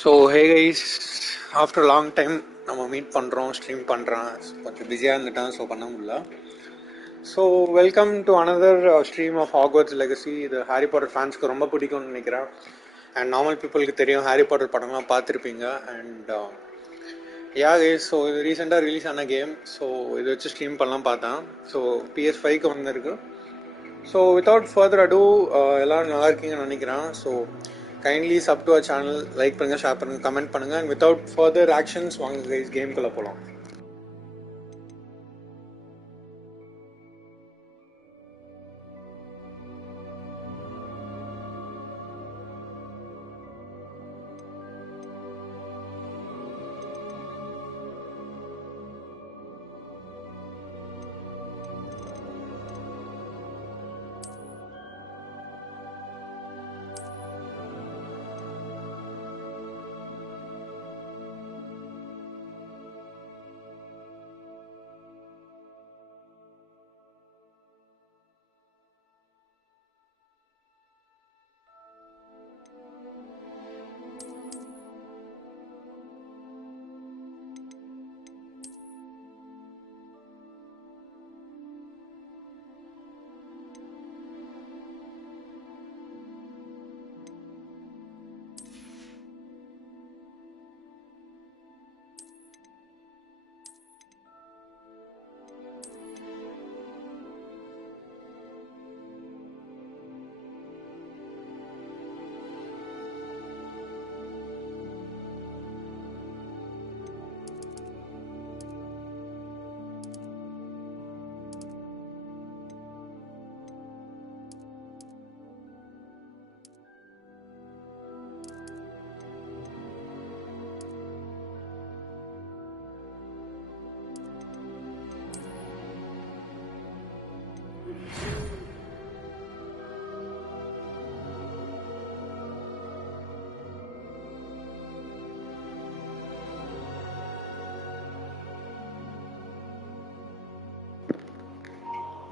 So hey guys, after a long time நம்ம meet பண்ணுறோம், stream பண்ணுறோம். கொஞ்சம் பிஸியாக இருந்துட்டேன், ஸோ பண்ண முடியல. So welcome to another stream of Hogwarts Legacy. இது ஹாரி பாட்டர் ஃபேன்ஸ்க்கு ரொம்ப பிடிக்கும்னு நினைக்கிறேன். அண்ட் நார்மல் பீப்புளுக்கு தெரியும், ஹாரி பாட்டர் படம்லாம் பார்த்துருப்பீங்க. அண்ட் யா கைஸ், ஸோ இது ரீசெண்டாக ரிலீஸ் ஆன கேம். ஸோ இதை வச்சு ஸ்ட்ரீம் பண்ணலாம் பார்த்தேன். ஸோ PS5க்கு வந்திருக்கு. ஸோ வித்தவுட் ஃபர்தர் அடு, எல்லோரும் நல்லா இருக்கீங்கன்னு நினைக்கிறேன். So kindly sub to our channel, like பண்ணுங்கள், ஷேர் பண்ணுங்கள், கமெண்ட் பண்ணுங்கள். அண்ட் வித்தவுட் ஃபர்தர் ஆக்ஷன்ஸ் வாங்க கைஸ் கேம்குள்ளே போகலாம்.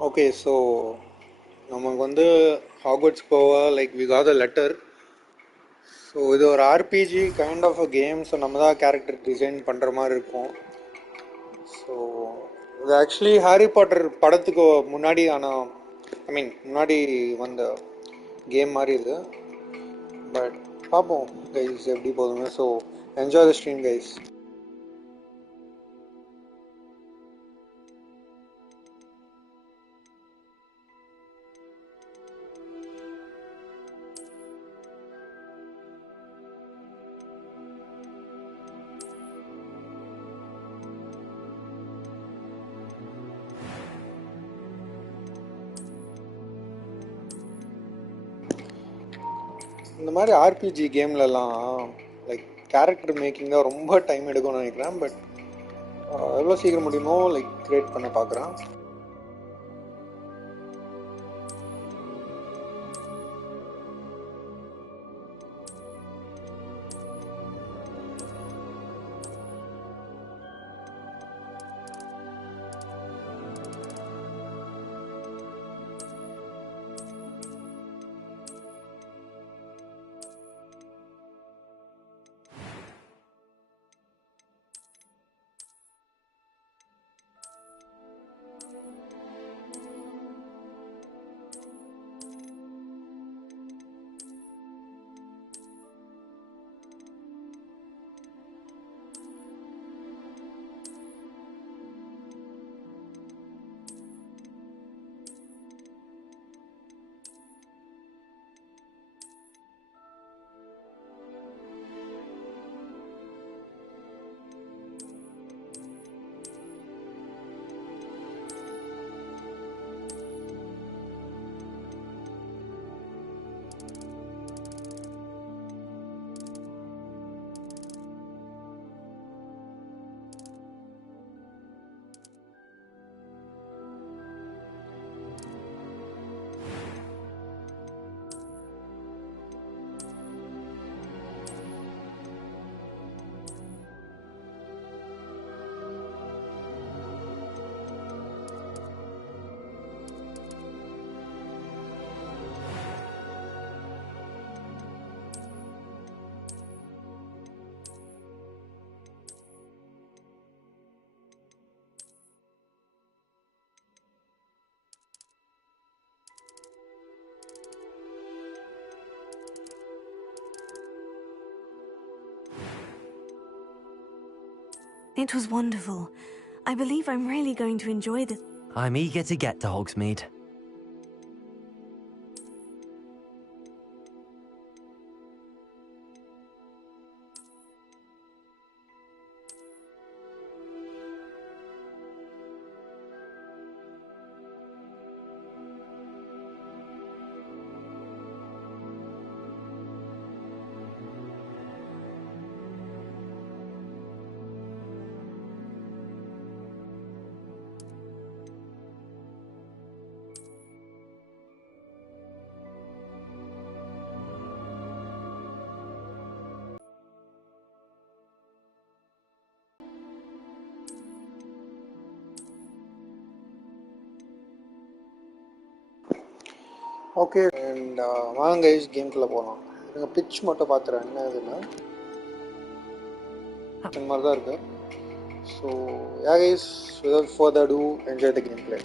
ஓகே, ஸோ நமக்கு வந்து ஹாக்வர்ட்ஸ் போக we got a letter. So இது ஒரு RPG kind of a game. So நம்ம தான் கேரக்டர் டிசைன் பண்ணுற மாதிரி இருக்கும். ஸோ இது ஆக்சுவலி ஹாரி பாட்டர் படத்துக்கு முன்னாடி முன்னாடி வந்த கேம் மாதிரி இது. பட் பார்ப்போம் கைஸ் எப்படி போகுதுங்க. So enjoy the stream guys. இந்த மாதிரி ஆர்பிஜி கேம்லலாம் கேரக்டர் மேக்கிங் தான் ரொம்ப டைம் எடுக்கும்னு நினைக்கிறேன். பட் எவ்வளோ சீக்கிரம் முடியுமோ கிரியேட் பண்ண பார்க்குறேன். It was wonderful. I believe I'm really going to enjoy this. I'm eager to get to Hogsmeade. Okay, and வாங்க guys கேம்குள்ளே போகலாம். எனக்கு பிச் மட்டும் பார்த்துறேன் என்ன இதுன்னா இந்த மாதிரி தான் இருக்கு. So yeah guys, without further ado, enjoy the gameplay.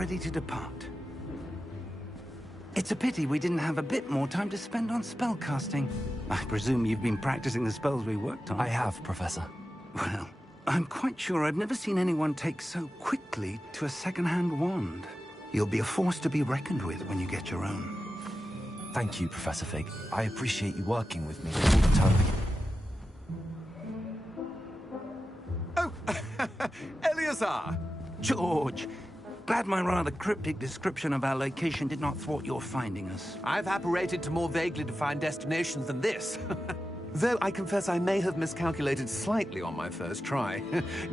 Ready to depart. It's a pity we didn't have a bit more time to spend on spellcasting. I presume you've been practicing the spells we worked on. I have, Professor. Well, I'm quite sure I've never seen anyone take so quickly to a second-hand wand. You'll be a force to be reckoned with when you get your own. Thank you, Professor Fig. I appreciate you working with me all the time. Oh, Eleazar! George! Glad my rather cryptic description of our location did not thwart your finding us. I've apparated to more vaguely defined destinations than this. Though I confess I may have miscalculated slightly on my first try.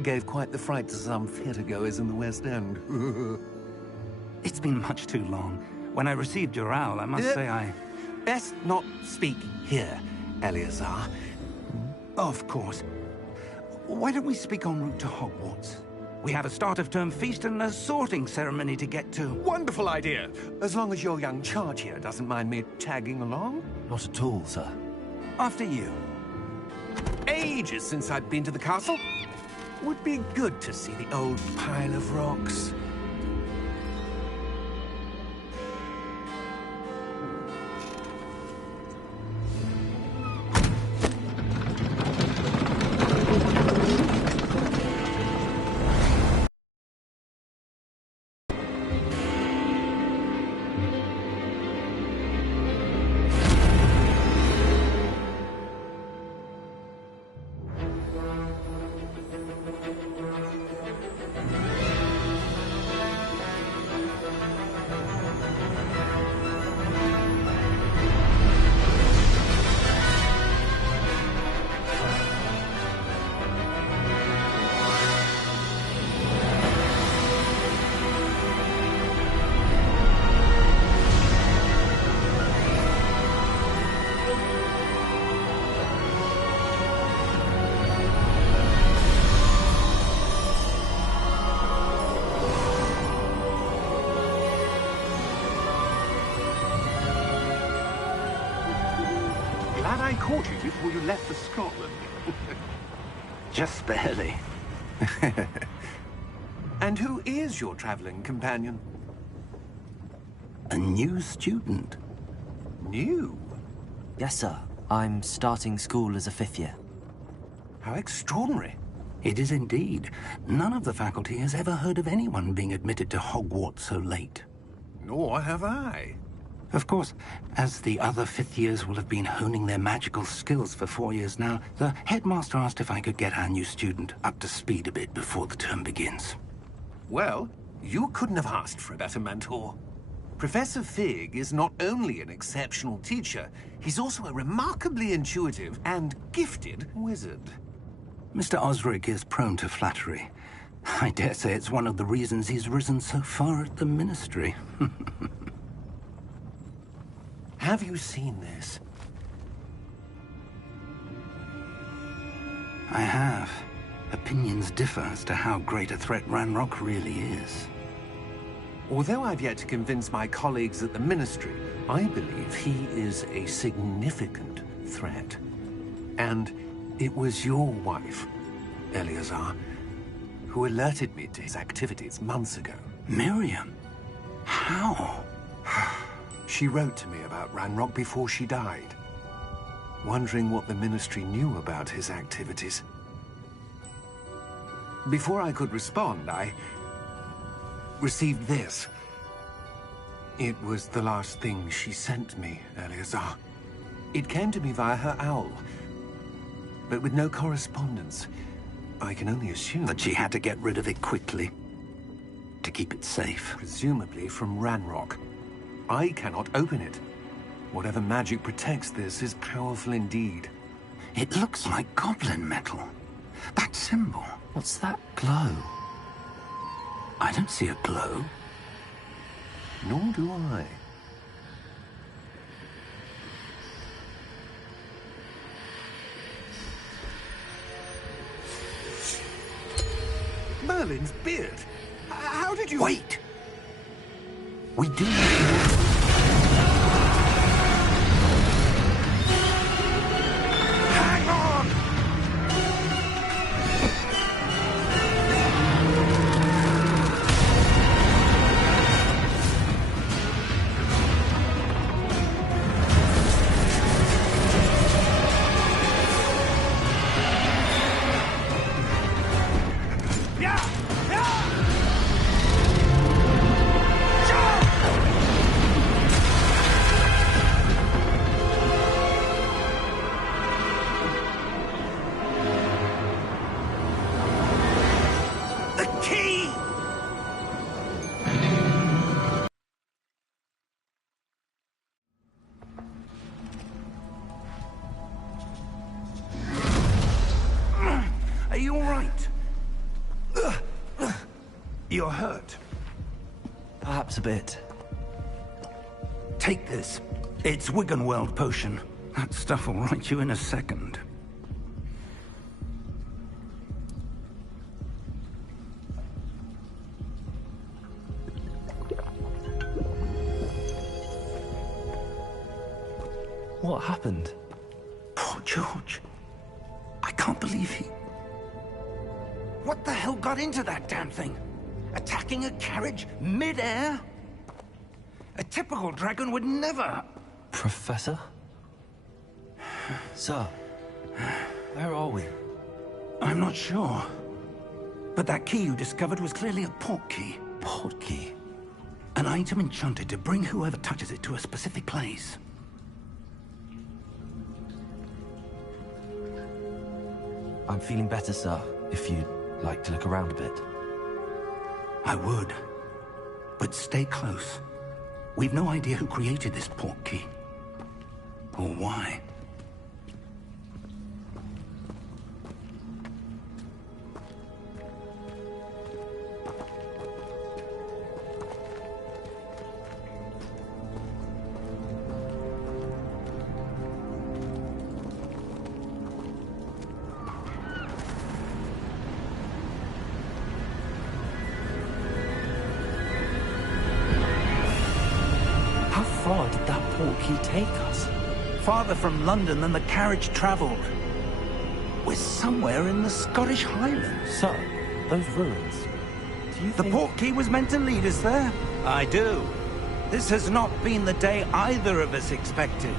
Gave quite the fright to some theatregoers in the West End. It's been much too long. When I received your owl, I must say I... Best not speak here, Eleazar. Of course. Why don't we speak en route to Hogwarts? We have a start-of-term feast and a sorting ceremony to get to. Wonderful idea! As long as your young charge here doesn't mind me tagging along. Not at all, sir. After you. Ages since I'd been to the castle. Would be good to see the old pile of rocks. Glad I caught you before you left for Scotland. Just barely. And who is your traveling companion? A new student. New? Yes, sir. I'm starting school as a 5th year. How extraordinary. It is indeed. None of the faculty has ever heard of anyone being admitted to Hogwarts so late. Nor have I. Of course, as the other 5th years will have been honing their magical skills for 4 years now, the headmaster asked if I could get our new student up to speed a bit before the term begins. Well, you couldn't have asked for a better mentor. Professor Fig is not only an exceptional teacher, he's also a remarkably intuitive and gifted wizard. Mr. Osric is prone to flattery. I dare say it's one of the reasons he's risen so far at the ministry. Have you seen this? I have. Opinions differ as to how great a threat Ranrock really is. Although I've yet to convince my colleagues at the Ministry, I believe he is a significant threat. And it was your wife, Eleazar, who alerted me to his activities months ago. Miriam? How? She wrote to me about Ranrock before she died. wondering what the Ministry knew about his activities. Before I could respond, I received this. It was the last thing she sent me, Eleazar. It came to me via her owl, but with no correspondence. I can only assume That she had to get rid of it quickly to keep it safe. presumably from Ranrock. I cannot open it. Whatever magic protects this is powerful indeed. It looks like goblin metal. That symbol. What's that glow? I don't see a glow. Nor do I. Merlin's beard. How did you... Wait! We do need to... Hang on! Yeah! Yeah! The key! Are you all right? You're hurt. Perhaps a bit. Take this. It's Wiggenweld potion. That stuff will right you in a second. What happened? Poor George. I can't believe he... What the hell got into that damn thing? Attacking a carriage mid-air? A typical dragon would never... Professor? Sir, where are we? I'm not sure. But that key you discovered was clearly a port key. Port key? An item enchanted to bring whoever touches it to a specific place. I'm feeling better, sir, if you'd like to look around a bit. I would. But stay close. We've no idea who created this port key. Or why. How far did that port key take us? Farther from London than the carriage traveled. We're somewhere in the Scottish Highlands. Sir, those ruins. Do you The think... port key was meant to lead us there? I do. This has not been the day either of us expected.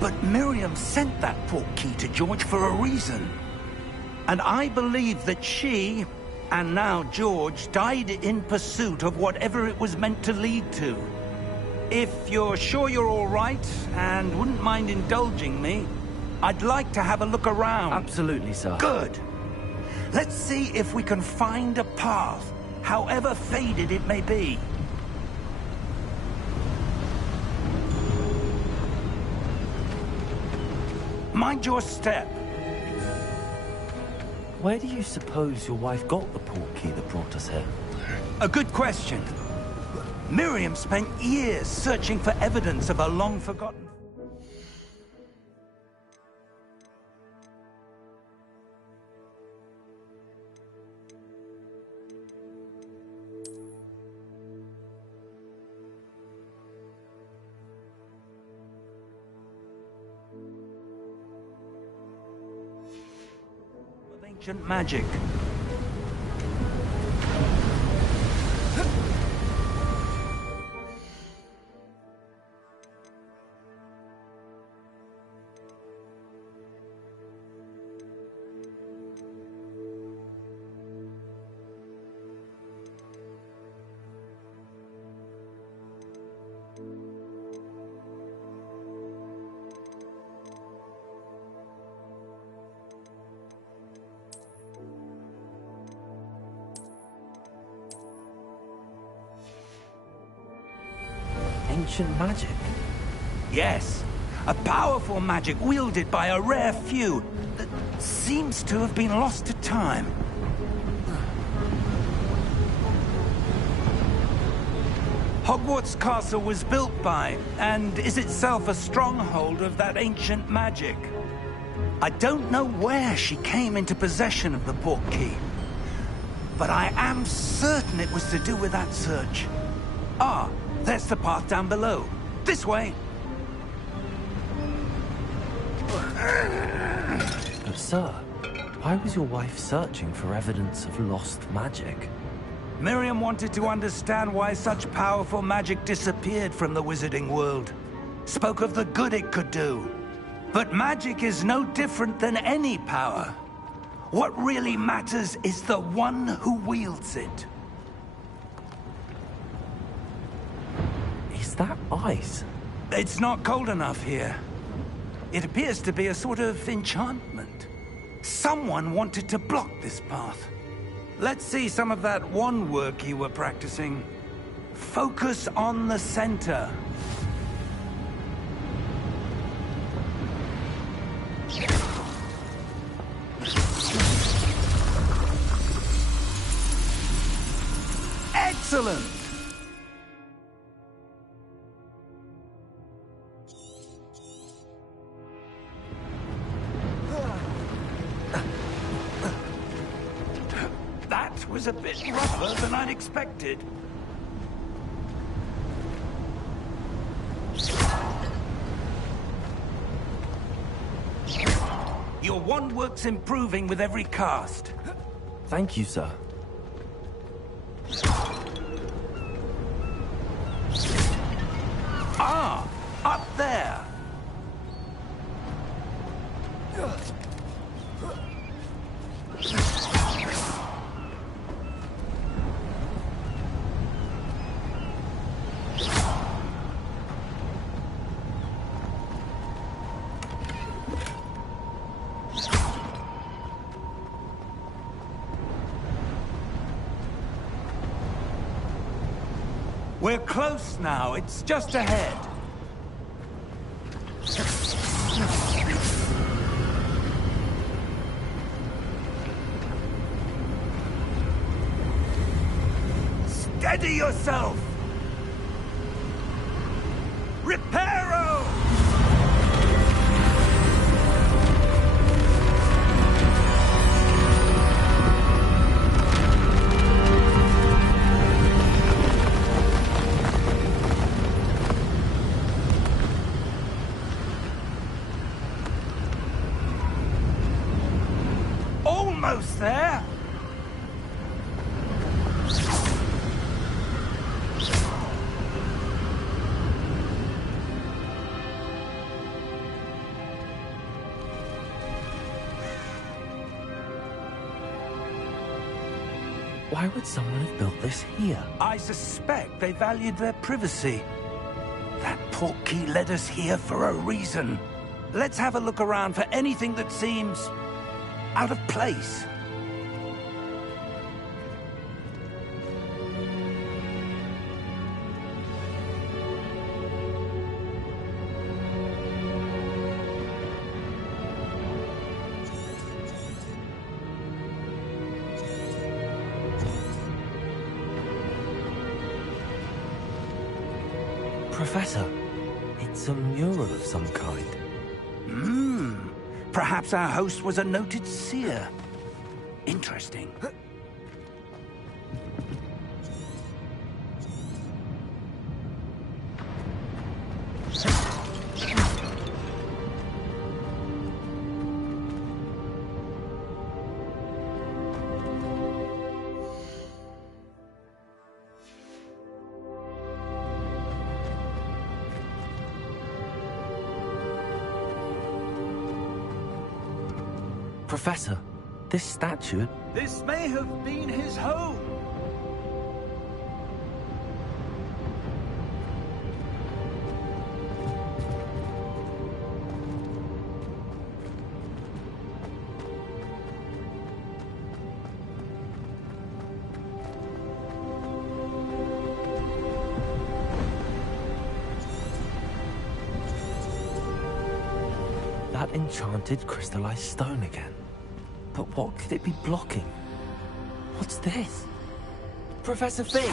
But Miriam sent that port key to George for a reason. And I believe that she, and now George, died in pursuit of whatever it was meant to lead to. If you're sure you're all right, and wouldn't mind indulging me, I'd like to have a look around. Absolutely, sir. Good. Let's see if we can find a path, however faded it may be. Mind your step. Where do you suppose your wife got the port key that brought us here? A good question. Miriam spent years searching for evidence of a long-forgotten... of ancient magic. ancient magic. Yes, a powerful magic wielded by a rare few that seems to have been lost to time. Hogwarts Castle was built by, and is itself a stronghold of that ancient magic. I don't know where she came into possession of the portkey, but I am certain it was to do with that search. Ah, there's the path down below. This way. But sir, why was your wife searching for evidence of lost magic? Miriam wanted to understand why such powerful magic disappeared from the wizarding world. Spoke of the good it could do. But magic is no different than any power. What really matters is the one who wields it. Is that ice? It's not cold enough here. It appears to be a sort of enchantment. Someone wanted to block this path. Let's see some of that wand work you were practicing. Focus on the center. Excellent! That was a bit rougher than I'd expected. Your wand work's improving with every cast. Thank you, sir. Ah! Up there! We're close now. It's just ahead. Steady yourself! Reparo! Almost there! Why would someone have built this here? I suspect they valued their privacy. That portkey led us here for a reason. Let's have a look around for anything that seems out of place. Professor, it's a mural of some kind. Perhaps our host was a noted seer. Interesting. Professor, this statue... This may have been his home. That enchanted crystallized stone again. But what could it be blocking? What's this? Professor Fig!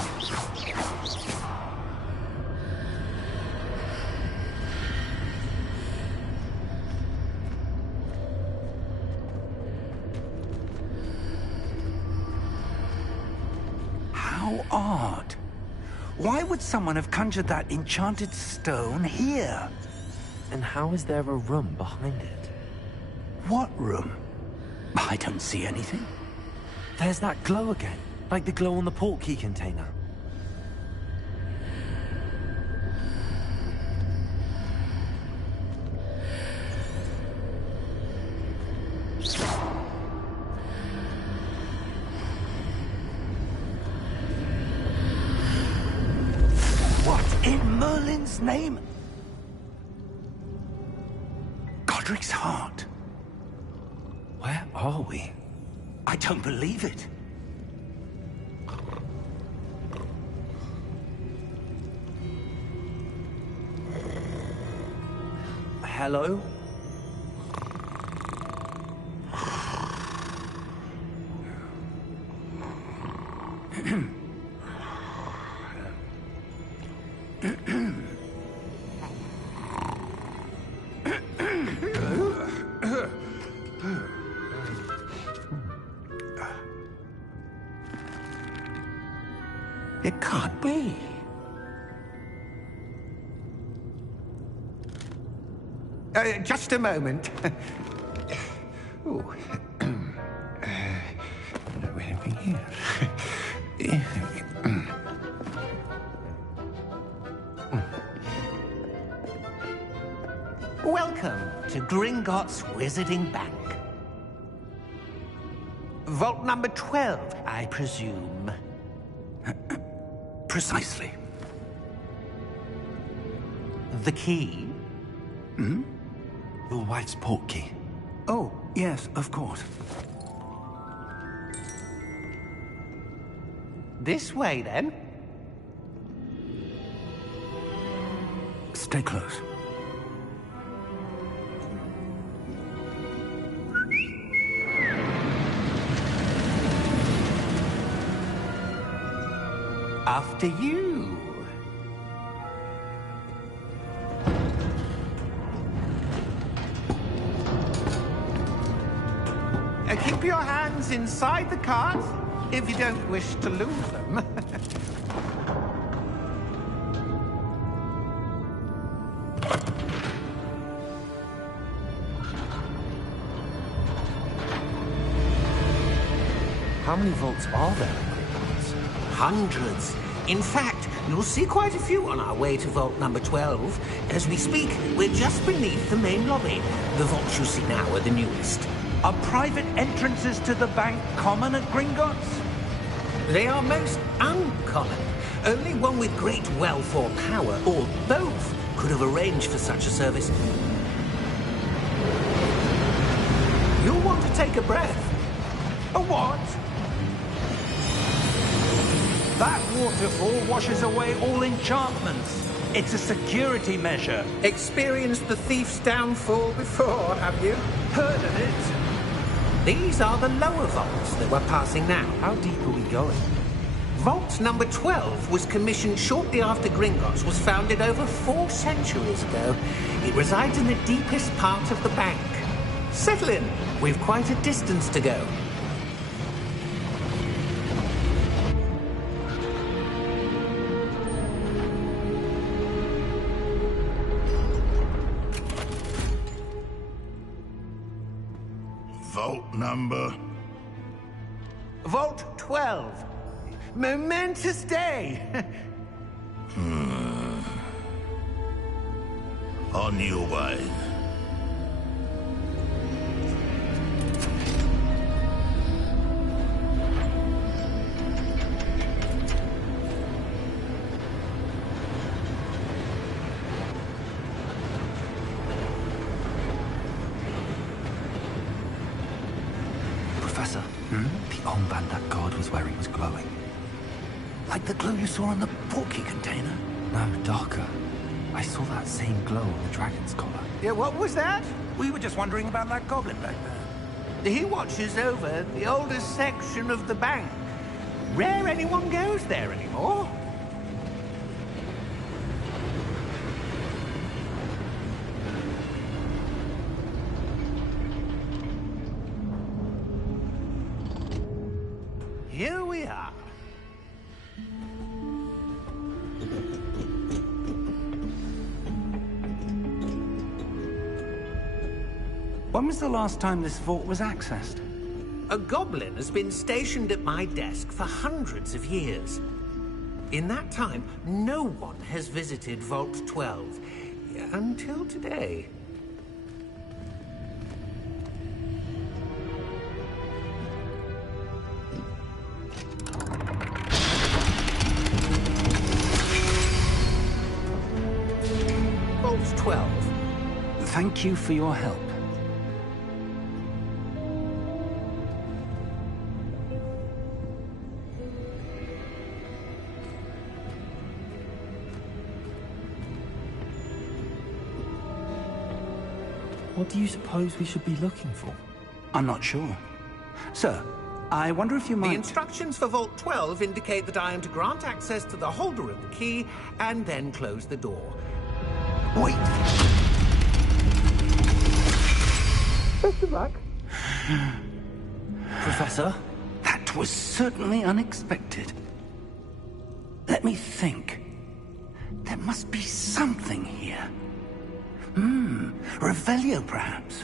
How odd. Why would someone have conjured that enchanted stone here? And how is there a room behind it? What room? I don't see anything. There's that glow again, like the glow on the portkey container. What in Merlin's name? Godric's heart. Where are we? I don't believe it. Hello? It can't be. Just a moment. Oh. No anything here. Welcome to Gringotts Wizarding Bank. Vault number 12, I presume. Precisely. The key? Your wife's portkey. Oh, yes, of course. This way, then. Stay close. After you. Keep your hands inside the cart if you don't wish to lose them. How many vaults are there in Gringotts? Hundreds. In fact, you'll see quite a few on our way to vault number 12. As we speak, we're just beneath the main lobby. The vaults you see now are the newest. Are private entrances to the bank common at Gringotts? They are most uncommon. Only one with great wealth or power, or both, could have arranged for such a service. You'll want to take a breath. A what? That waterfall washes away all enchantments. It's a security measure. Experienced the thief's downfall before, have you? Heard of it? These are the lower vaults that we're passing now. How deep are we going? Vault number 12 was commissioned shortly after Gringotts was founded over 4 centuries ago. It resides in the deepest part of the bank. Settle in. We've quite a distance to go. Vault number? Vault 12. Momentous day. On your way. Professor, the armband that guard was wearing was glowing. Like the glow you saw on the portkey container? No, darker. I saw that same glow on the dragon's collar. Yeah, what was that? We were just wondering about that goblin back there. He watches over the oldest section of the bank. Rare anyone goes there anymore. Here we are. When was the last time this vault was accessed? A goblin has been stationed at my desk for hundreds of years. In that time, no one has visited Vault 12. Until today. Vault 12. Thank you for your help. What do you suppose we should be looking for? I'm not sure. Sir, I wonder if you might... The instructions for Vault 12 indicate that I am to grant access to the holder of the key and then close the door. Wait! Best of luck. Professor? That was certainly unexpected. Let me think. There must be something here. Revelio, perhaps?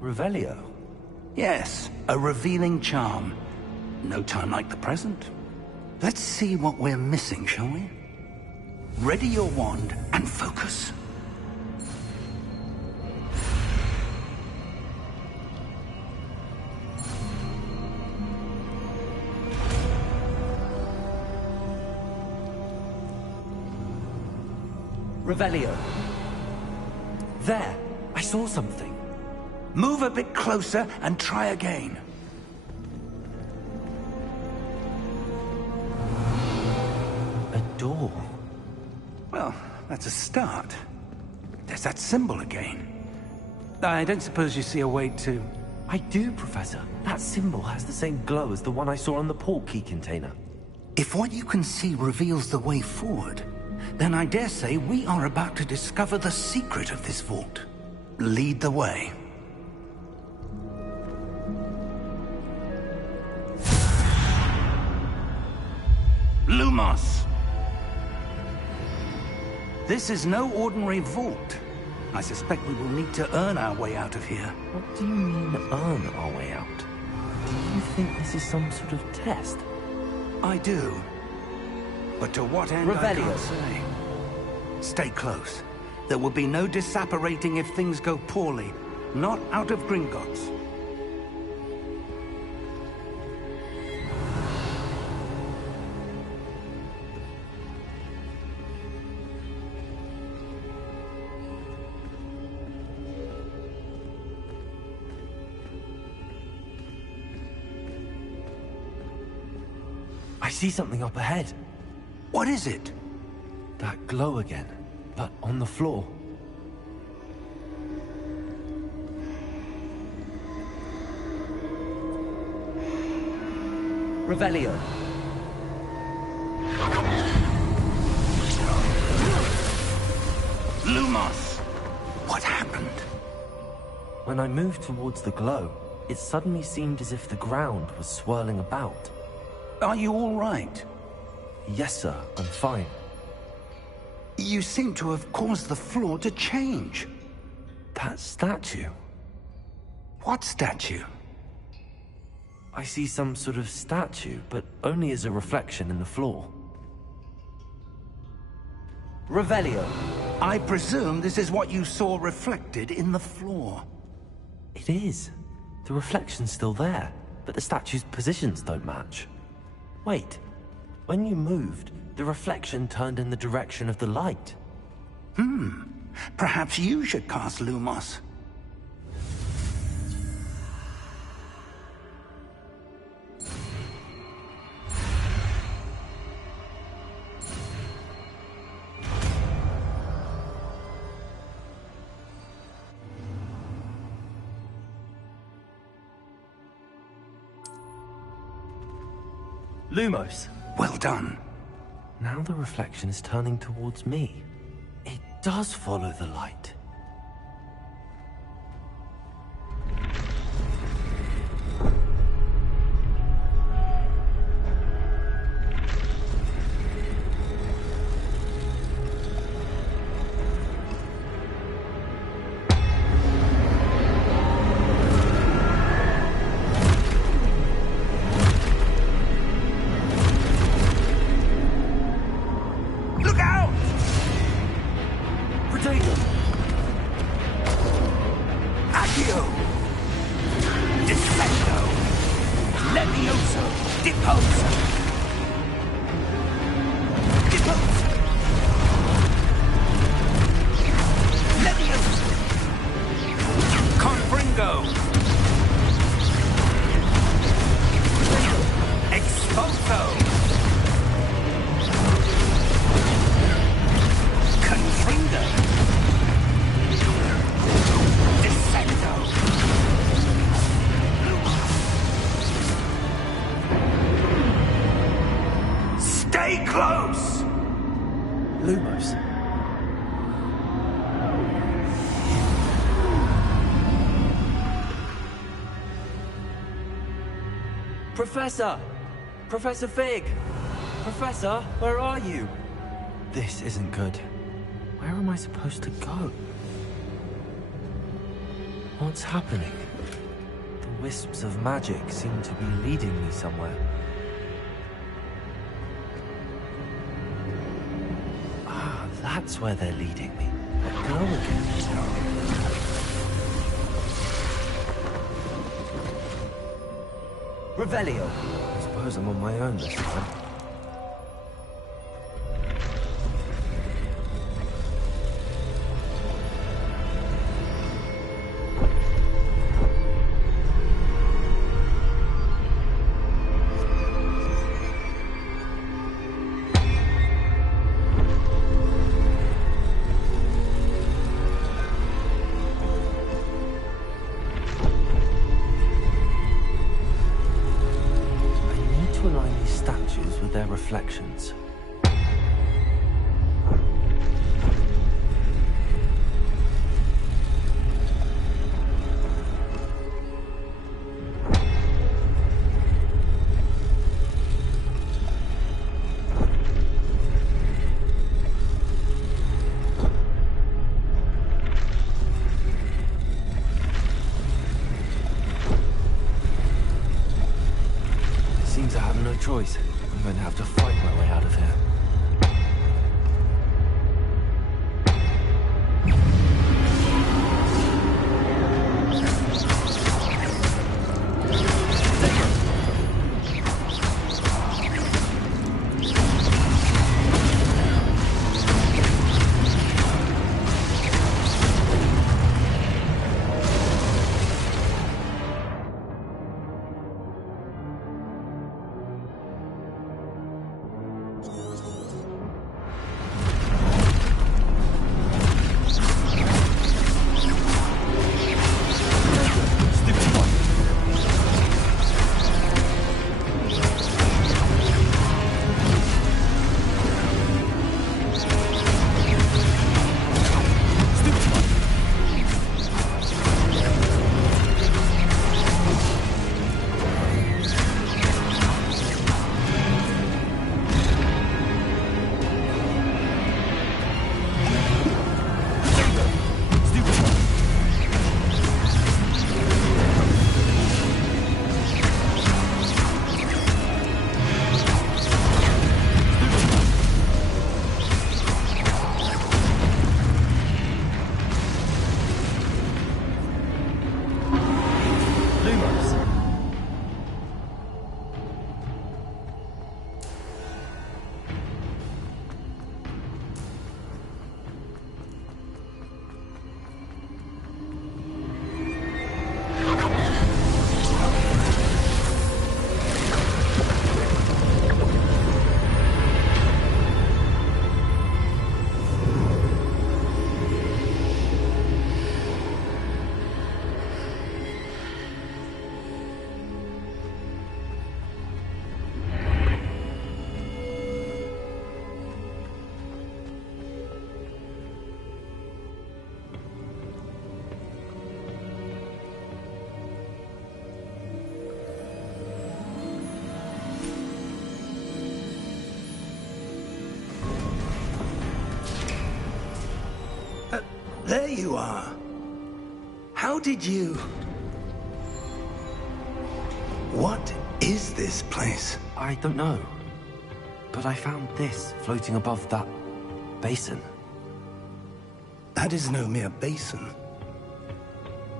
Revelio? Yes, a revealing charm. No time like the present. Let's see what we're missing, shall we? Ready your wand and focus. Revelio. There! I saw something. Move a bit closer and try again. A door. Well, that's a start. There's that symbol again. I don't suppose you see a way to... I do, Professor. That symbol has the same glow as the one I saw on the port key container. If what you can see reveals the way forward, then I dare say we are about to discover the secret of this vault. Lead the way. Lumos! This is no ordinary vault. I suspect we will need to earn our way out of here. What do you mean, earn our way out? Do you think this is some sort of test? I do. But to what end, I can't say. Stay close. There will be no disapparating if things go poorly. Not out of Gringotts. I see something up ahead. What is it? That glow again, but on the floor. Revelio. Lumos! What happened? When I moved towards the glow, it suddenly seemed as if the ground was swirling about. Are you all right? Yes, sir, I'm fine. You seem to have caused the floor to change. That statue. What statue? I see some sort of statue, but only as a reflection in the floor. Revelio. I presume this is what you saw reflected in the floor. It is. The reflection's still there, but the statue's positions don't match. Wait. When you moved, the reflection turned in the direction of the light. Perhaps you should cast Lumos. Lumos. Well done. Now the reflection is turning towards me. It does follow the light. Lumos. Professor! Professor Fig! Professor, where are you? This isn't good. Where am I supposed to go? What's happening? The wisps of magic seem to be leading me somewhere. Ah, that's where they're leading me. Go again. Revelio. I suppose I'm on my own this time. Their reflections. Seems I have no choice. I'm going to have to fight my way out of here. There you are. How did you... What is this place? I don't know. But I found this floating above that basin. That is no mere basin.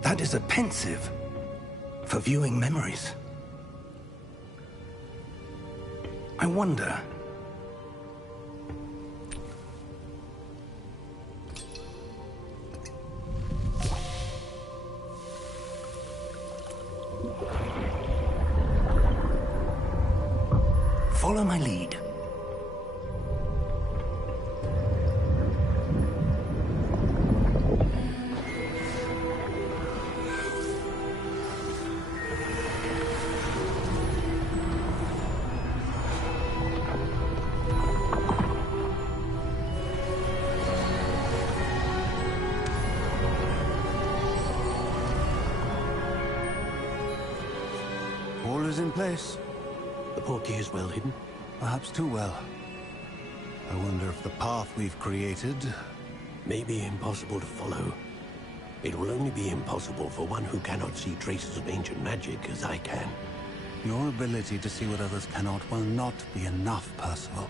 That is a pensive for viewing memories. I wonder... Follow my lead. All is in place. The portkey is well hidden. Perhaps too well. I wonder if the path we've created... May be impossible to follow. It will only be impossible for one who cannot see traces of ancient magic as I can. Your ability to see what others cannot will not be enough, Percival.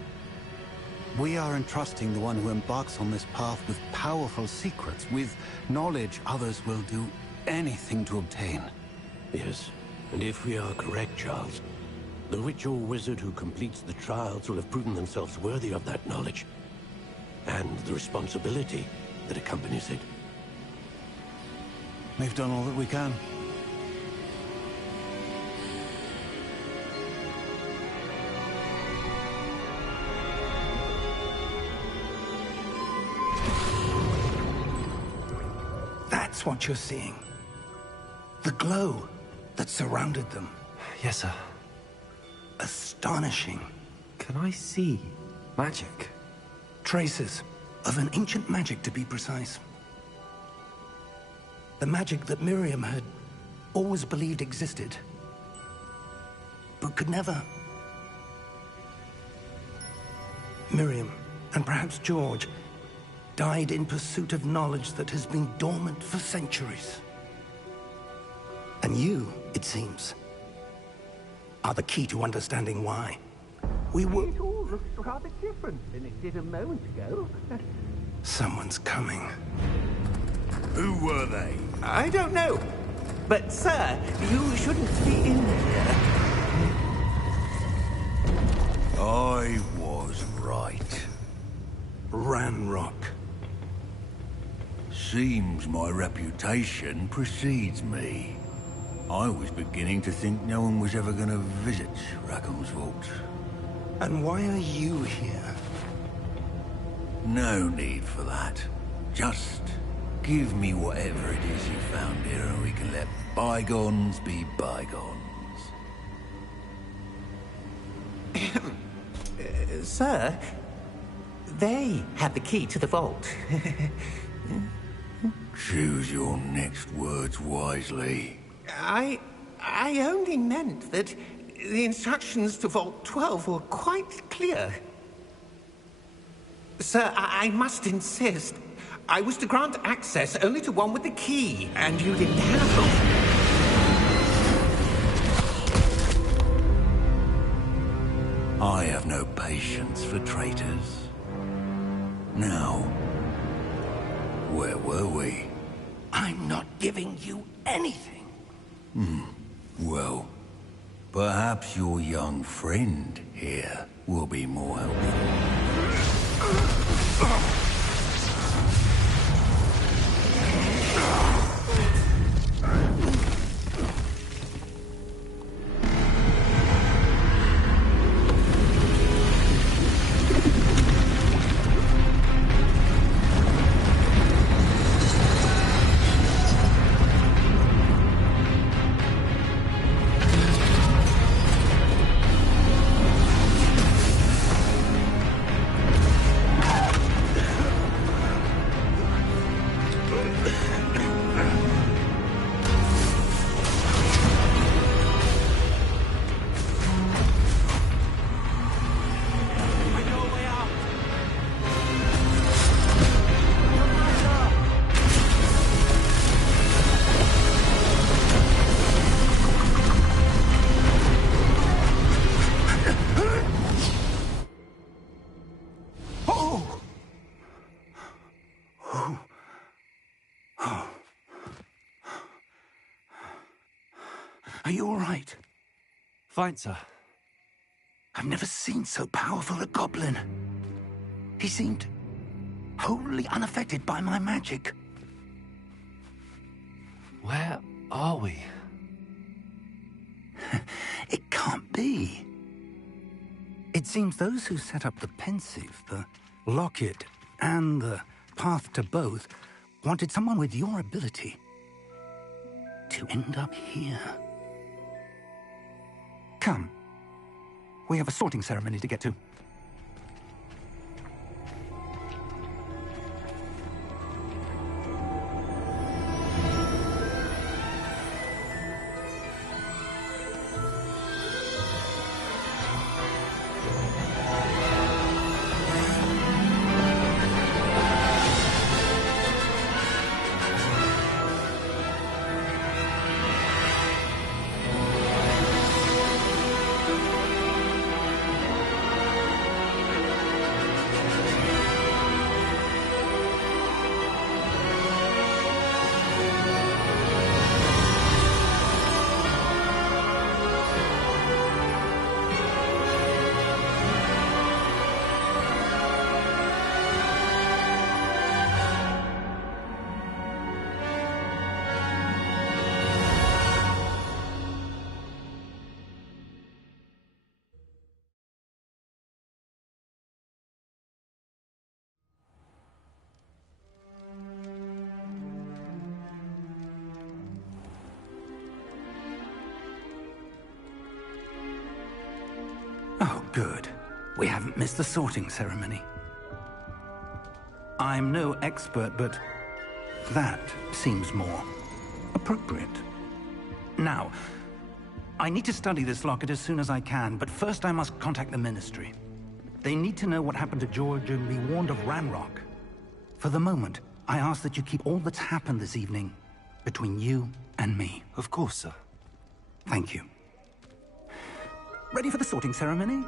We are entrusting the one who embarks on this path with powerful secrets, with knowledge others will do anything to obtain. Yes, and if we are correct, Charles, the witch or wizard who completes the trials will have proven themselves worthy of that knowledge, and the responsibility that accompanies it. We've done all that we can. That's what you're seeing. The glow that surrounded them. Yes, sir. Astonishing. Can I see magic? Traces of an ancient magic, to be precise. The magic that Miriam had always believed existed, but could never. Miriam, and perhaps George, died in pursuit of knowledge that has been dormant for centuries. And you, it seems, are the key to understanding why. We were... It all looks rather different than it did a moment ago. Someone's coming. Who were they? I don't know. But, sir, you shouldn't be in here. I was right. Ranrock. Seems my reputation precedes me. I was beginning to think no one was ever going to visit Rackham's vault. And why are you here? No need for that. Just give me whatever it is you found here and we can let bygones be bygones. Sir, they have the key to the vault. Choose your next words wisely. I only meant that the instructions to Vault 12 were quite clear. Sir, I must insist. I was to grant access only to one with the key, and you didn't have them. I have no patience for traitors. Now, where were we? I'm not giving you anything. Well, perhaps your young friend here will be more helpful. Are you all right? Fine, sir. I've never seen so powerful a goblin. He seemed wholly unaffected by my magic. Where are we? It can't be. It seems those who set up the pensive, the locket, and the path to both wanted someone with your ability to end up here. Come. We have a sorting ceremony to get to. Oh, good. We haven't missed the sorting ceremony. I'm no expert, but that seems more appropriate. Now, I need to study this locket as soon as I can, but first I must contact the Ministry. They need to know what happened to George and be warned of Ranrock. For the moment, I ask that you keep all that's happened this evening between you and me. Of course, sir. Thank you. Ready for the sorting ceremony?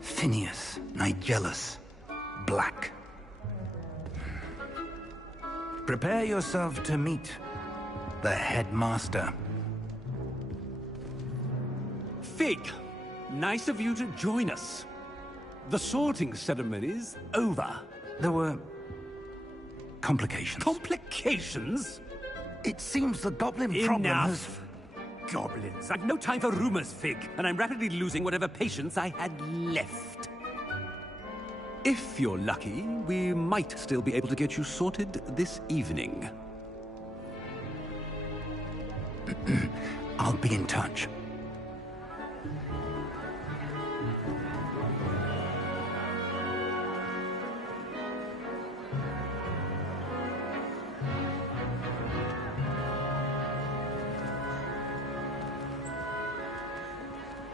Phineas, Nigellus, Black. Prepare yourself to meet the headmaster. Fig, nice of you to join us. The sorting ceremony's over. There were complications. Complications? It seems the goblin problem has... Enough! Goblins. I've no time for rumors, Fig, and I'm rapidly losing whatever patience I had left. If you're lucky, we might still be able to get you sorted this evening. I'll be in touch.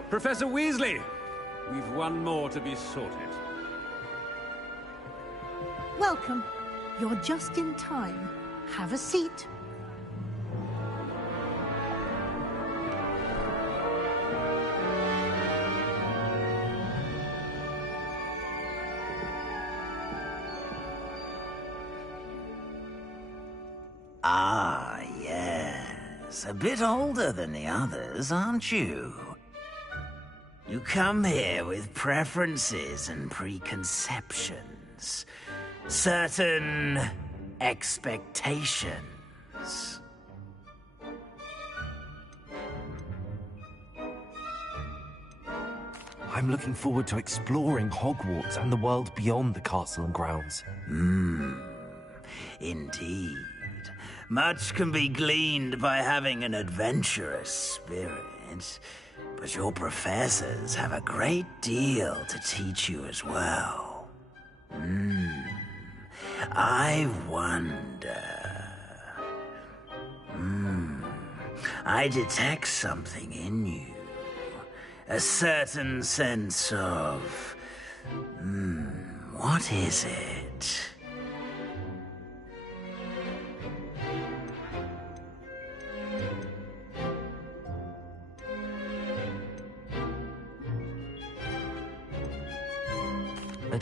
Professor Weasley, we've one more to be sorted. Welcome. You're just in time. Have a seat. Ah, yes. A bit older than the others, aren't you? You come here with preferences and preconceptions. Certain expectations. I'm looking forward to exploring Hogwarts and the world beyond the castle and grounds. Indeed. Much can be gleaned by having an adventurous spirit, but your professors have a great deal to teach you as well. I wonder... I detect something in you. A certain sense of... what is it?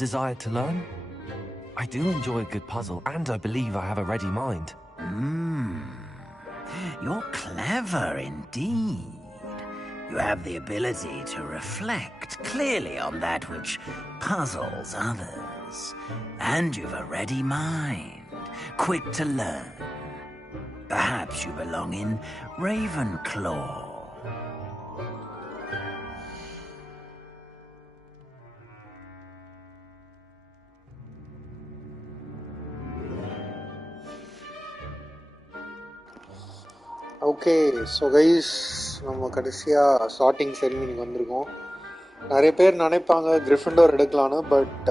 desire to learn. I do enjoy a good puzzle, and I believe I have a ready mind. You're clever indeed. You have the ability to reflect clearly on that which puzzles others. And you've a ready mind, quick to learn. Perhaps you belong in Ravenclaw. Okay so guys, நம்ம கடைசியாக sorting செரிமனிக்கு வந்திருக்கோம். நிறைய பேர் நினைப்பாங்க Gryffindor எடுக்கலான்னு, but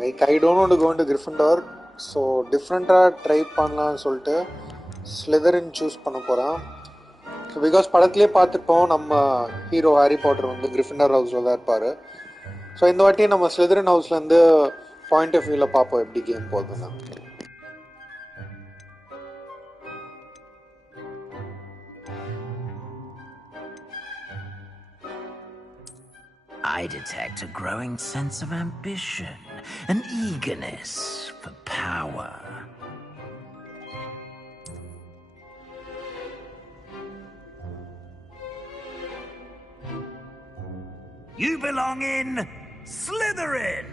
like I don't want to go into Gryffindor. So டிஃப்ரெண்ட்டாக try பண்ணலான்னு சொல்லிட்டு ஸ்லிதரின் சூஸ் பண்ண போகிறேன். ஸோ பிகாஸ் படத்துலேயே பார்த்துருப்போம், நம்ம ஹீரோ ஹாரி பாட்டர் வந்து கிரிஃபிண்டர் ஹவுஸில் தான் இருப்பார். ஸோ இந்த வாட்டி நம்ம ஸ்லிதரின் ஹவுஸ்லேருந்து பாயிண்ட் ஆஃப் வியூவில் பார்ப்போம் எப்படி கேம் போகுதுன்னா. I detect a growing sense of ambition, an eagerness for power. You belong in Slytherin!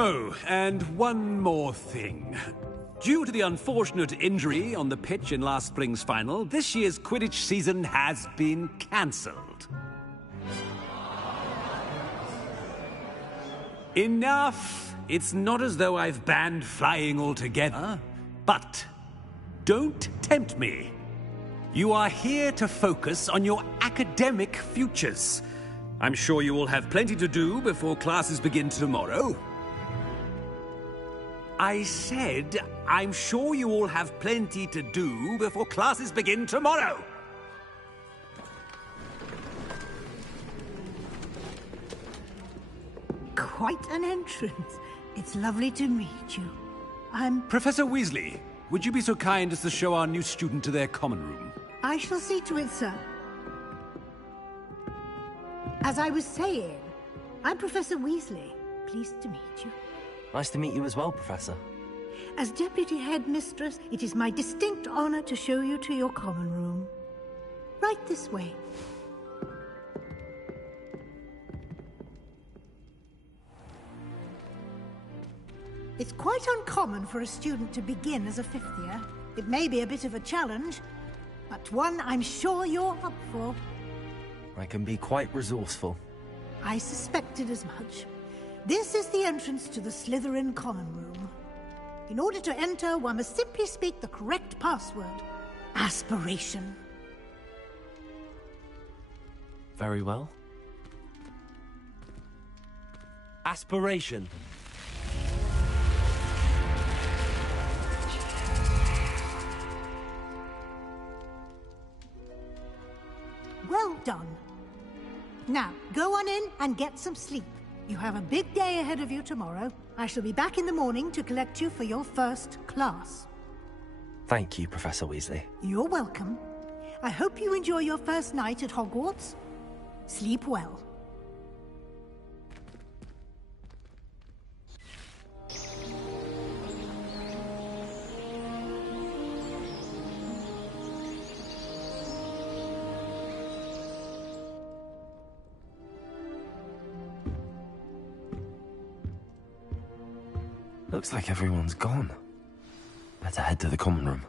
Oh, and one more thing. Due to the unfortunate injury on the pitch in last spring's final, this year's Quidditch season has been cancelled. Enough! It's not as though I've banned flying altogether. But don't tempt me. You are here to focus on your academic futures. I'm sure you will have plenty to do before classes begin tomorrow. I said, I'm sure you all have plenty to do before classes begin tomorrow. Quite an entrance. It's lovely to meet you. I'm... Professor Weasley, would you be so kind as to show our new student to their common room? I shall see to it, sir. As I was saying, I'm Professor Weasley. Pleased to meet you. Nice to meet you as well, Professor. As Deputy Headmistress, it is my distinct honor to show you to your common room. Right this way. It's quite uncommon for a student to begin as a fifth year. It may be a bit of a challenge, but one I'm sure you're up for. I can be quite resourceful. I suspected as much. This is the entrance to the Slytherin common room. In order to enter, one must simply speak the correct password. Aspiration. Very well. Aspiration. Well done. Now, go on in and get some sleep. You have a big day ahead of you tomorrow. I shall be back in the morning to collect you for your first class. Thank you, Professor Weasley. You're welcome. I hope you enjoy your first night at Hogwarts. Sleep well. Looks like everyone's gone. Better head to the common room.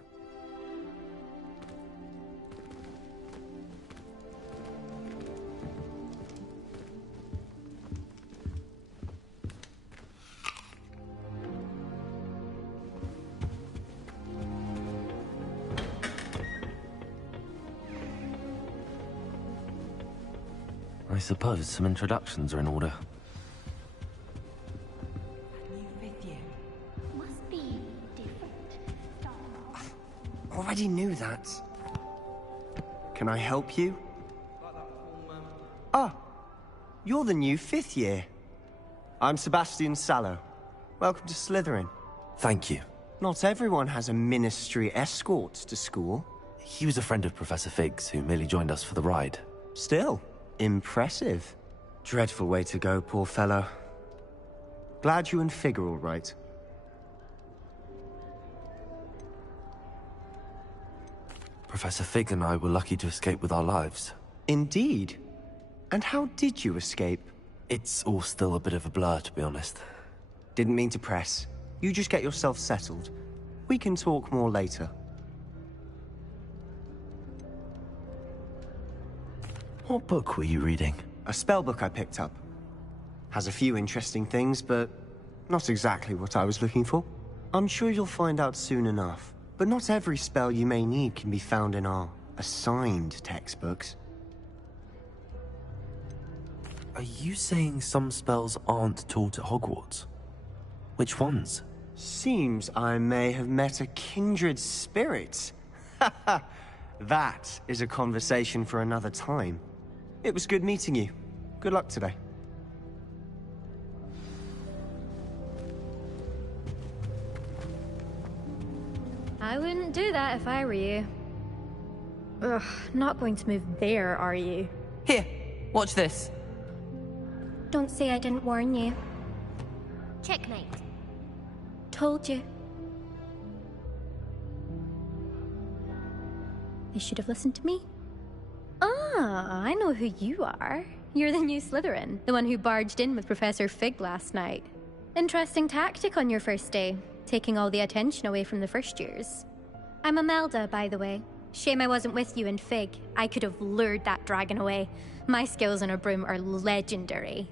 I suppose some introductions are in order. Already knew that. Can I help you? Ah, you're the new 5th year. I'm Sebastian Sallow. Welcome to Slytherin. Thank you. Not everyone has a ministry escort to school. He was a friend of Professor Fig's who merely joined us for the ride. Still, impressive. Dreadful way to go, poor fellow. Glad you and Fig are all right. Professor Fig and I were lucky to escape with our lives. Indeed. And how did you escape? It's all still a bit of a blur, to be honest. Didn't mean to press. You just get yourself settled. We can talk more later. What book were you reading? A spellbook I picked up. Has a few interesting things, but not exactly what I was looking for. I'm sure you'll find out soon enough. But not every spell you may need can be found in our assigned textbooks. Are you saying some spells aren't taught at Hogwarts? Which ones? Seems I may have met a kindred spirit. That is a conversation for another time. It was good meeting you. Good luck today. I wouldn't do that if I were you. Ugh, not going to move there, are you? Here, watch this. Don't say I didn't warn you. Checkmate. Told you. They should have listened to me. Ah, I know who you are. You're the new Slytherin, the one who barged in with Professor Fig last night. Interesting tactic on your first day, taking all the attention away from the first years. I'm Imelda, by the way. Shame I wasn't with you and Fig. I could have lured that dragon away. My skills on a broom are legendary.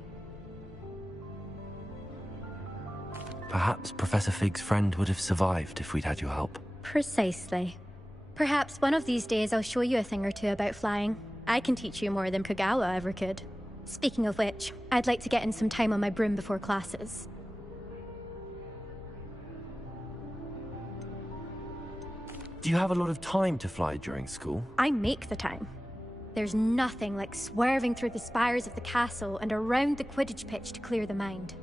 Perhaps Professor Fig's friend would have survived if we'd had your help. Precisely. Perhaps one of these days I'll show you a thing or two about flying. I can teach you more than Kogawa ever could. Speaking of which, I'd like to get in some time on my broom before classes. Do you have a lot of time to fly during school? I make the time. There's nothing like swerving through the spires of the castle and around the Quidditch pitch to clear the mind.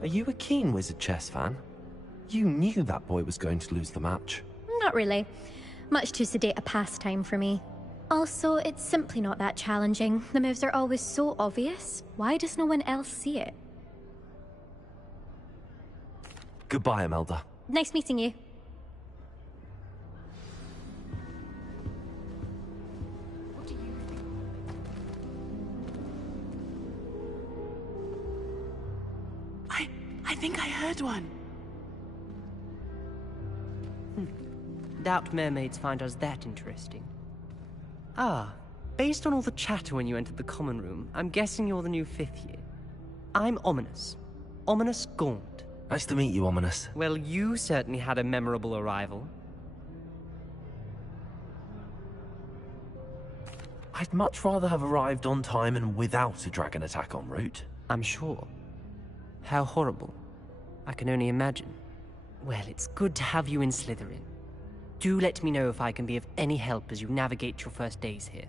Are you a keen Wizard chess fan? You knew that boy was going to lose the match. Not really. Much too sedate a pastime for me. Also, it's simply not that challenging. The moves are always so obvious. Why does no one else see it? Goodbye, Imelda. Nice meeting you. I think I heard one. Doubt mermaids find us that interesting. Ah, based on all the chatter when you entered the common room, I'm guessing you're the new 5th year. I'm Ominous. Ominous Gaunt. Nice to meet you, Ominous. Well, you certainly had a memorable arrival. I'd much rather have arrived on time and without a dragon attack en route. I'm sure. How horrible. I can only imagine. Well, it's good to have you in Slytherin. Do let me know if I can be of any help as you navigate your first days here.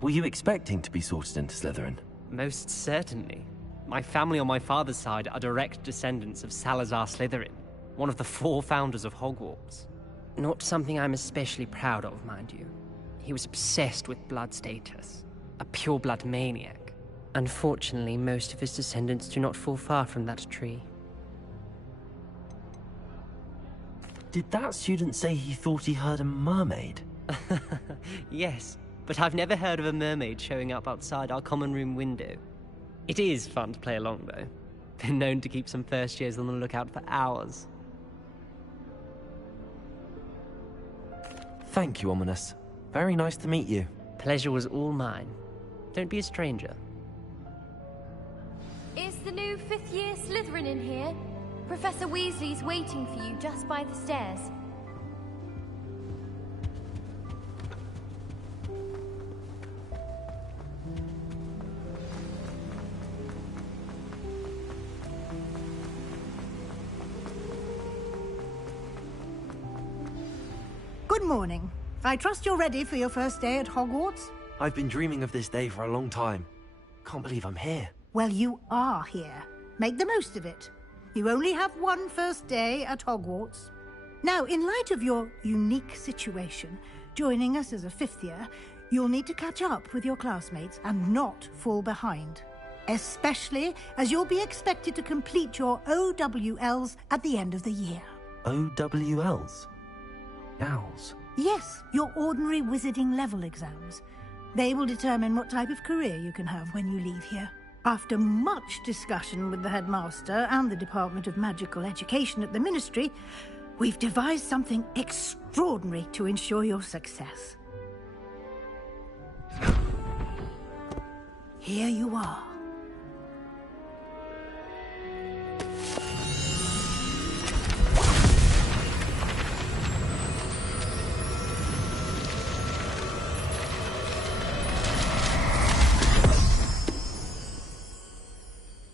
Were you expecting to be sorted into Slytherin? Most certainly. My family on my father's side are direct descendants of Salazar Slytherin, one of the 4 founders of Hogwarts. Not something I'm especially proud of, mind you. He was obsessed with blood status, a pure-blood maniac. Unfortunately, most of his descendants do not fall far from that tree. Did that student say he thought he heard a mermaid? Yes, but I've never heard of a mermaid showing up outside our common room window. It is fun to play along, though. Been known to keep some first years on the lookout for hours. Thank you, Ominous. Very nice to meet you. Pleasure was all mine. Don't be a stranger. Is the new 5th year Slytherin in here? Professor Weasley's waiting for you just by the stairs. Good morning. I trust you're ready for your first day at Hogwarts? I've been dreaming of this day for a long time. Can't believe I'm here. Well, you are here. Make the most of it. You only have one first day at Hogwarts. Now, in light of your unique situation, joining us as a fifth year, you'll need to catch up with your classmates and not fall behind. Especially as you'll be expected to complete your OWLs at the end of the year. OWLs? Owls? Yes, your ordinary wizarding level exams. They will determine what type of career you can have when you leave here. After much discussion with the headmaster and the Department of Magical Education at the Ministry, we've devised something extraordinary to ensure your success. Here you are.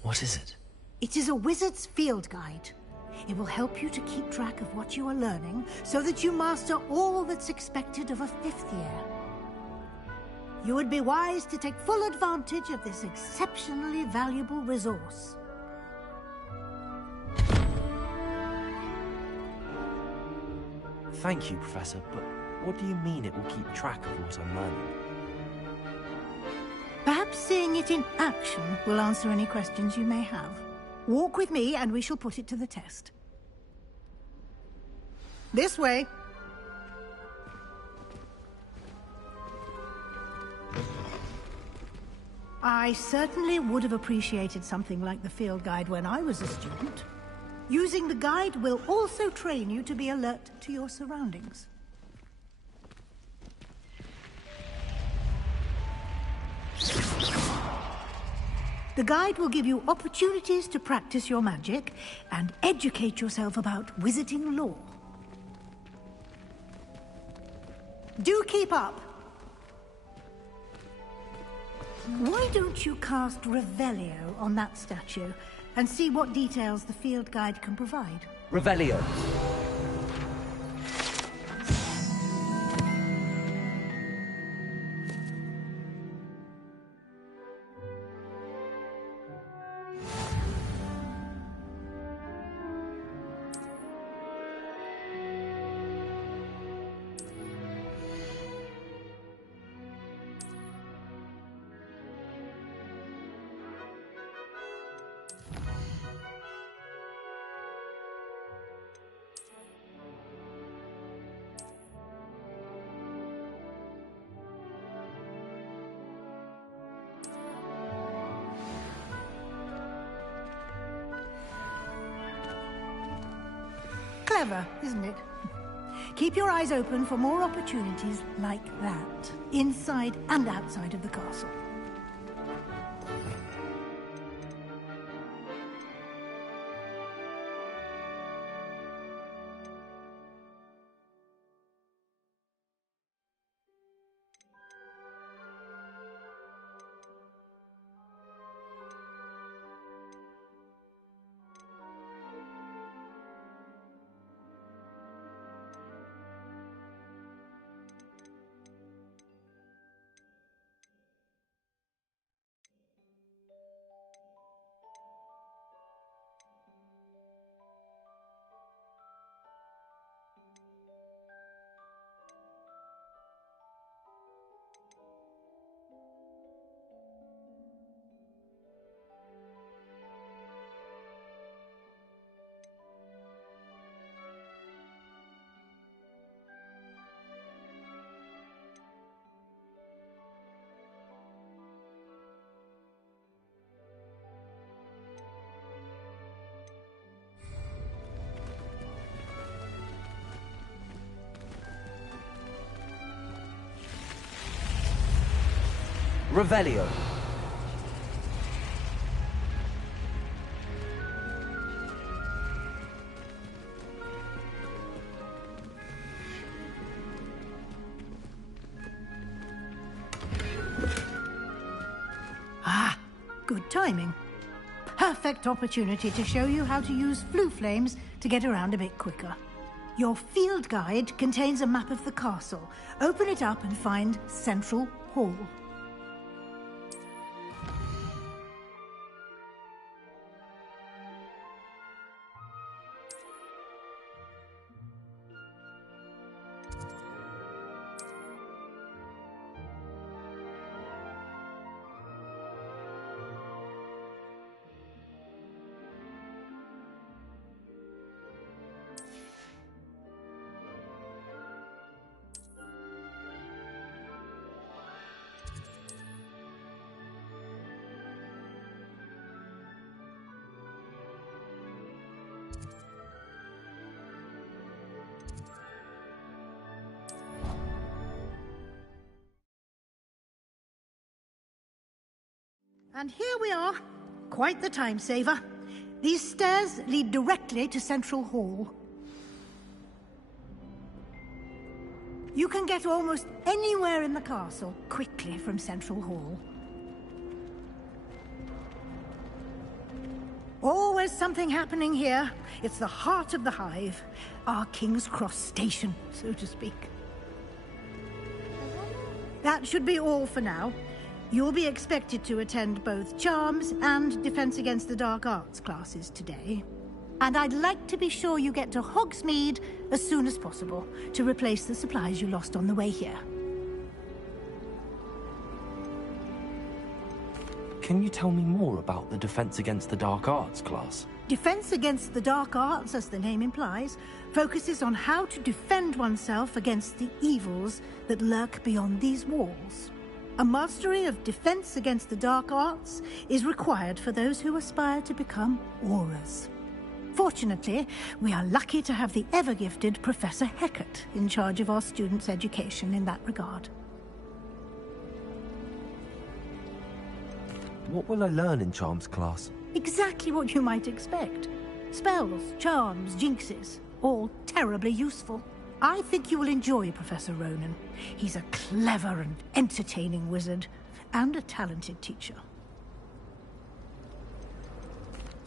What is it? It is a wizard's field guide. It will help you to keep track of what you are learning so that you master all that's expected of a fifth year. You would be wise to take full advantage of this exceptionally valuable resource. Thank you, Professor, but what do you mean it will keep track of what I'm learning? Perhaps seeing it in action will answer any questions you may have. Walk with me and we shall put it to the test. This way. I certainly would have appreciated something like the field guide when I was a student. Using the guide will also train you to be alert to your surroundings. The guide will give you opportunities to practice your magic and educate yourself about wizarding lore. Do keep up! Why don't you cast Revelio on that statue and see what details the field guide can provide? Revelio. Clever, isn't it? Keep your eyes open for more opportunities like that, inside and outside of the castle. Revelio. Ah, good timing. Perfect opportunity to show you how to use flue flames to get around a bit quicker. Your field guide contains a map of the castle. Open it up and find Central Hall. And here we are. Quite the time saver. These stairs lead directly to Central Hall. You can get almost anywhere in the castle quickly from Central Hall. Always something happening here. It's the heart of the hive. Our King's Cross station, so to speak. That should be all for now. You'll be expected to attend both Charms and Defense Against the Dark Arts classes today. And I'd like to be sure you get to Hogsmeade as soon as possible to replace the supplies you lost on the way here. Can you tell me more about the Defense Against the Dark Arts class? Defense Against the Dark Arts, as the name implies, focuses on how to defend oneself against the evils that lurk beyond these walls. A mastery of Defense Against the Dark Arts is required for those who aspire to become Aurors. Fortunately, we are lucky to have the ever-gifted Professor Hecat in charge of our students' education in that regard. What will I learn in Charms class? Exactly what you might expect. Spells, charms, jinxes, all terribly useful. I think you will enjoy Professor Ronan. He's a clever and entertaining wizard, and a talented teacher.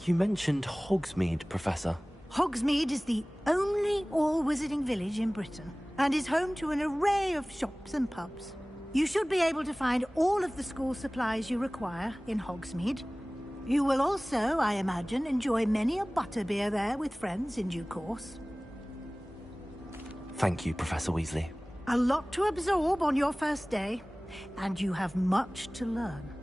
You mentioned Hogsmeade, Professor. Hogsmeade is the only all-wizarding village in Britain, and is home to an array of shops and pubs. You should be able to find all of the school supplies you require in Hogsmeade. You will also, I imagine, enjoy many a butterbeer there with friends in due course. Thank you, Professor Weasley. A lot to absorb on your first day, and you have much to learn.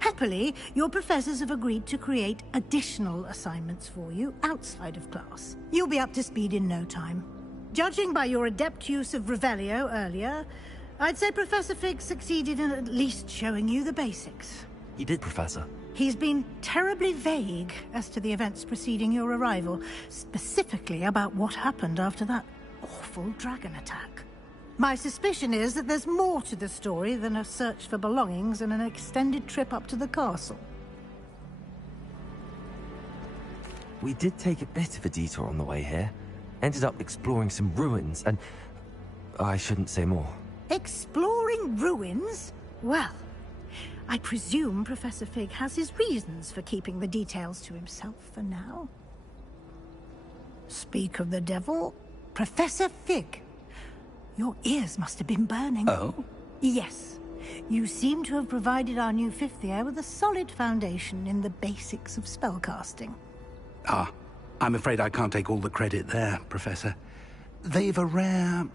Happily, your professors have agreed to create additional assignments for you outside of class. You'll be up to speed in no time. Judging by your adept use of Revelio earlier, I'd say Professor Fig succeeded in at least showing you the basics. He did, Professor. He's been terribly vague as to the events preceding your arrival, specifically about what happened after that awful dragon attack. My suspicion is that there's more to the story than a search for belongings and an extended trip up to the castle. We did take a bit of a detour on the way here. Ended up exploring some ruins and... I shouldn't say more. Exploring ruins? Well, I presume Professor Fig has his reasons for keeping the details to himself for now. Speak of the devil, Professor Fig. Your ears must have been burning. Oh? Yes. You seem to have provided our new fifth year with a solid foundation in the basics of spellcasting. Ah, I'm afraid I can't take all the credit there, Professor. They've a rare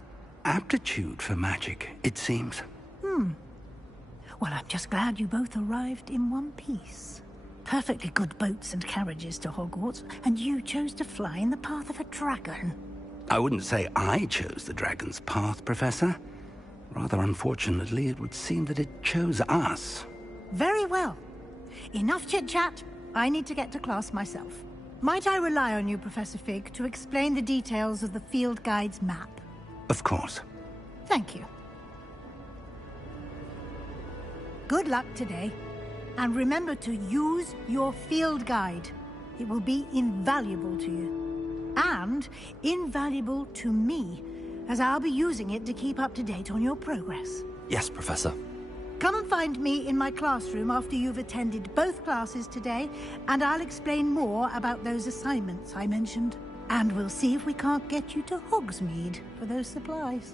aptitude for magic, it seems. Well, I'm just glad you both arrived in one piece. Perfectly good boats and carriages to Hogwarts, and you chose to fly in the path of a dragon. I wouldn't say I chose the dragon's path, Professor. Rather unfortunately, it would seem that it chose us. Very well. Enough chit-chat. I need to get to class myself. Might I rely on you, Professor Fig, to explain the details of the field guide's map? Of course. Thank you. Good luck today. And remember to use your field guide. It will be invaluable to you. And invaluable to me, as I'll be using it to keep up to date on your progress. Yes, Professor. Come and find me in my classroom after you've attended both classes today, and I'll explain more about those assignments I mentioned. And we'll see if we can't get you to Hogsmeade for those supplies.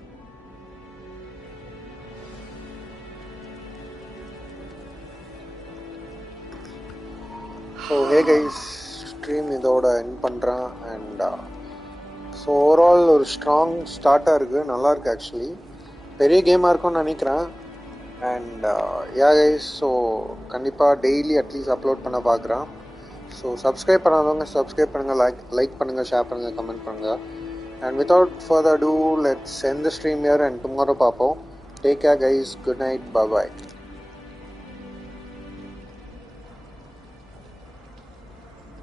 So hey guys, stream இதோட end பண்றேன் and so overall ஒரு strong start இருக்கு, நல்லா இருக்கு actually. பெரிய கேமா இருக்கும்னு நினைக்கிறேன். And yeah guys, so கண்டிப்பா டெய்லி அட்லீஸ்ட் அப்லோட் பண்ண பார்க்குறேன். ஸோ சப்ஸ்கிரைப் பண்ணாதவங்க சப்ஸ்கிரைப் பண்ணுங்கள், லைக் பண்ணுங்கள், ஷேர் பண்ணுங்கள், கமெண்ட் பண்ணுங்கள். And without further do let's end the stream here and tomorrow பார்ப்போம். Take care guys, good night, பாய்.